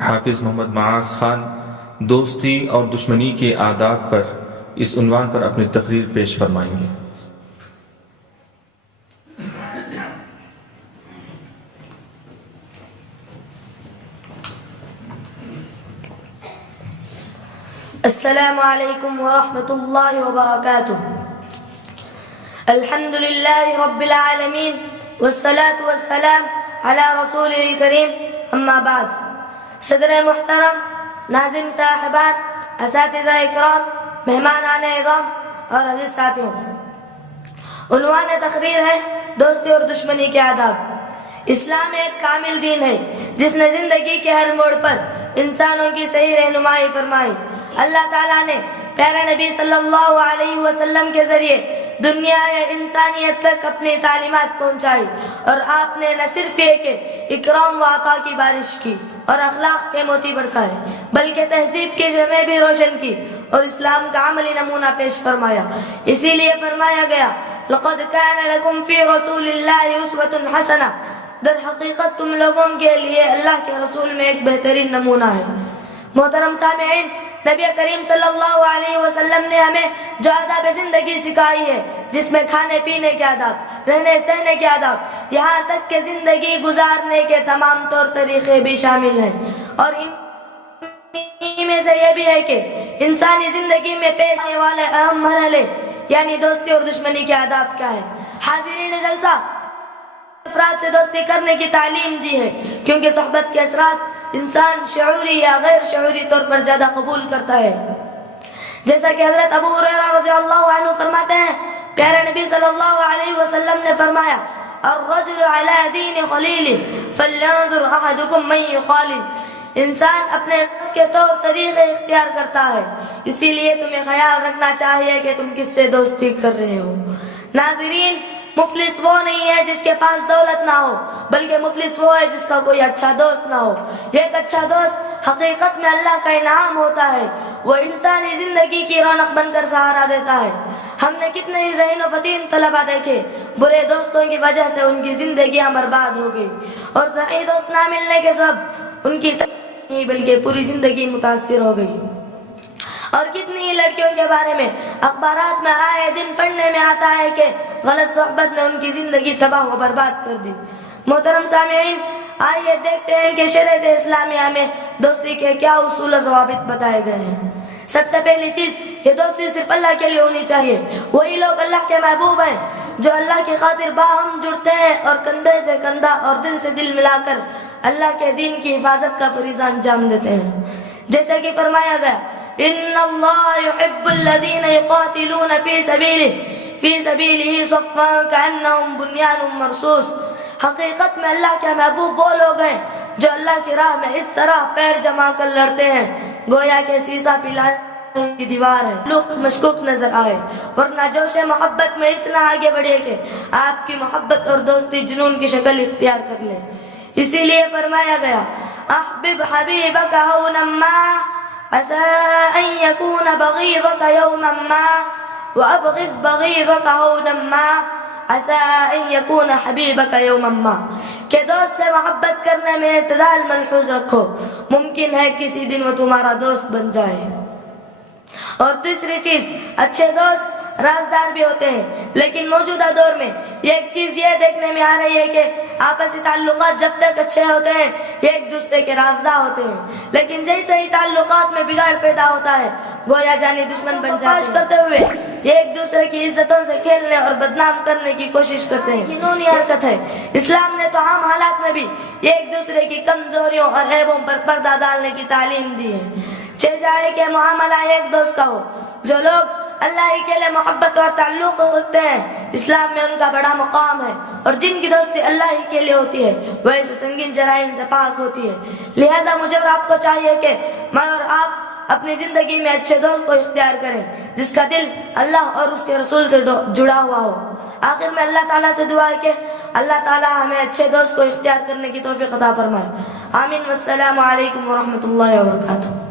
حافظ محمد معاذ خان دوستی اور دشمنی کے آداب پر اس عنوان پر اپنی تقریر پیش فرمائیں گے۔ السلام علیکم ورحمۃ اللہ وبرکاتہ۔ الحمد للہ رب العالمین والصلاة والسلام علی رسول الکریم، اما بعد۔ صدر محترم، ناظرین صاحبان، اساتذہ اکرام، مہمانان اعظام اور عزیز ساتھیوں، عنوان تقریر ہے دوستی اور دشمنی کے آداب۔ اسلام ایک کامل دین ہے جس نے زندگی کے ہر موڑ پر انسانوں کی صحیح رہنمائی فرمائی۔ اللہ تعالیٰ نے پیارے نبی صلی اللہ علیہ وسلم کے ذریعے دنیا یا انسانیت تک اپنی تعلیمات پہنچائی، اور آپ نے نہ صرف یہ کہ اکرام و عطا کی بارش کی اور اخلاق کے موتی برسائے، بلکہ تہذیب کی شمع بھی روشن کی اور اسلام کا عملی نمونہ پیش فرمایا۔ اسی لیے فرمایا گیا، لَقَدْ كَانَ لَكُمْ فِي رَسُولِ اللَّهِ أُسْوَةٌ حَسَنَةٌ، در حقیقت تم لوگوں کے لیے اللہ کے رسول میں ایک بہترین نمونہ ہے۔ محترم سامعین، نبی کریم صلی اللہ علیہ وسلم نے ہمیں جو آداب زندگی سکھائی ہے، جس میں کھانے پینے کے آداب، رہنے سہنے کے آداب، یہاں تک کہ زندگی گزارنے کے تمام طور طریقے بھی شامل ہیں، اور ان میں سے یہ بھی ہے کہ انسانی زندگی میں پیش آنے والے اہم مرحلے یعنی دوستی اور دشمنی کے آداب کیا ہے۔ حاضرین جلسہ، افراد سے دوستی کرنے کی تعلیم دی ہے، کیونکہ صحبت کے اثرات انسان شعوری یا غیر شعوری طور پر زیادہ قبول کرتا ہے۔ جیسا کہ حضرت ابو ہریرہ رضی اللہ عنہ فرماتے ہیں، پیارے نبی صلی اللہ علیہ وسلم نے فرمایا، الرجل علی دین خلیلہ فلینظر احدکم من یخالل، انسان اپنے نفس کے طور طریقے اختیار کرتا ہے، اسی لیے تمہیں خیال رکھنا چاہیے کہ تم کس سے دوستی کر رہے ہو۔ ناظرین، مفلس وہ نہیں ہے جس کے پاس دولت نہ ہو، بلکہ مفلس وہ ہے جس کا کوئی اچھا دوست نہ ہو۔ ایک اچھا دوست حقیقت میں اللہ کا انعام ہوتا ہے، وہ انسانی زندگی کی رونق بن کر سہارا دیتا ہے۔ ہم نے کتنے ہی ذہین و فطین طلبہ دیکھے، برے دوستوں کی وجہ سے ان کی زندگیاں برباد ہو گئی، اور صحیح دوست نہ ملنے کے سبب ان کی نہیں بلکہ پوری زندگی متاثر ہو گئی۔ اور کتنی ہی لڑکیوں کے بارے میں اخبارات میں آئے دن پڑھنے میں آتا ہے کہ غلط صحبت نے ان کی زندگی تباہ و برباد کر دی۔ محترم سامعین، آئیے دیکھتے ہیں کہ شریعت اسلامیہ میں دوستی کے کیا اصول و ضوابط بتائے گئے ہیں۔ سب سے پہلی چیز، یہ دوستی صرف اللہ کے لیے ہونی چاہیے۔ وہی لوگ اللہ کے محبوب ہیں جو اللہ کی خاطر باہم جڑتے ہیں اور کندھے سے کندھا اور دل سے دل ملا کر اللہ کے دین کی حفاظت کا فریضہ انجام دیتے ہیں۔ جیسے کہ فرمایا گیا، ان اللہ یحب الذین یقاتلون فی سبیلہ صفا کانہم بنیان مرصوص، حقیقت میں اللہ کے محبوب وہ لوگ ہیں جو اللہ کی راہ میں اس طرح پیر جما کر لڑتے ہیں گویا کہ سیسا پلانے کی دیوار ہے، لوگ مشکوک نظر آئے، ورنہ جوش محبت میں اتنا آگے بڑھے کہ آپ کی محبت اور دوستی جنون کی شکل اختیار کر لے۔ اسی لیے فرمایا گیا، احبب حبیبک ہونا ما عسى أن يكون بغيضك يوما ما وأبغض بغيضك هونا ما عسى أن يكون حبيبك يوما ما، کہ دوست سے محبت کرنے میں اعتدال ملحوظ رکھو، ممکن ہے کسی دن وہ تمہارا دوست بن جائے۔ اور تیسری چیز، اچھے دوست رازدار بھی ہوتے ہیں، لیکن موجودہ دور میں ایک چیز یہ دیکھنے میں آ رہی ہے کہ آپسی تعلقات جب تک اچھے ہوتے ہیں یہ ایک دوسرے کے رازدار ہوتے ہیں، لیکن جیسے ہی تعلقات میں بگاڑ پیدا ہوتا ہے گویا جانی دشمن بن جاتے ہیں، کرتے ہوئے یہ ایک دوسرے کی عزتوں سے کھیلنے اور بدنام کرنے کی کوشش کرتے ہیں۔ جنونی حرکت ہے۔ اسلام نے تو عام حالات میں بھی ایک دوسرے کی کمزوریوں اور عیبوں پر پردہ ڈالنے کی تعلیم دی ہے، چاہے جائے کہ معاملہ ایک دوست کا ہو۔ جو لوگ اللہ ہی کے لیے محبت اور تعلق رکھتے ہیں، اسلام میں ان کا بڑا مقام ہے، اور جن کی دوستی اللہ ہی کے لیے ہوتی ہے وہ ایسے سنگین جرائم سے پاک ہوتی ہے۔ لہذا مجھے اور آپ کو چاہیے کہ میں اور آپ اپنی زندگی میں اچھے دوست کو اختیار کریں جس کا دل اللہ اور اس کے رسول سے جڑا ہوا ہو۔ آخر میں اللہ تعالیٰ سے دعا ہے کہ اللہ تعالیٰ ہمیں اچھے دوست کو اختیار کرنے کی توفیق عطا فرمائے۔ آمین۔ والسلام علیکم ورحمۃ اللہ وبرکاتہ۔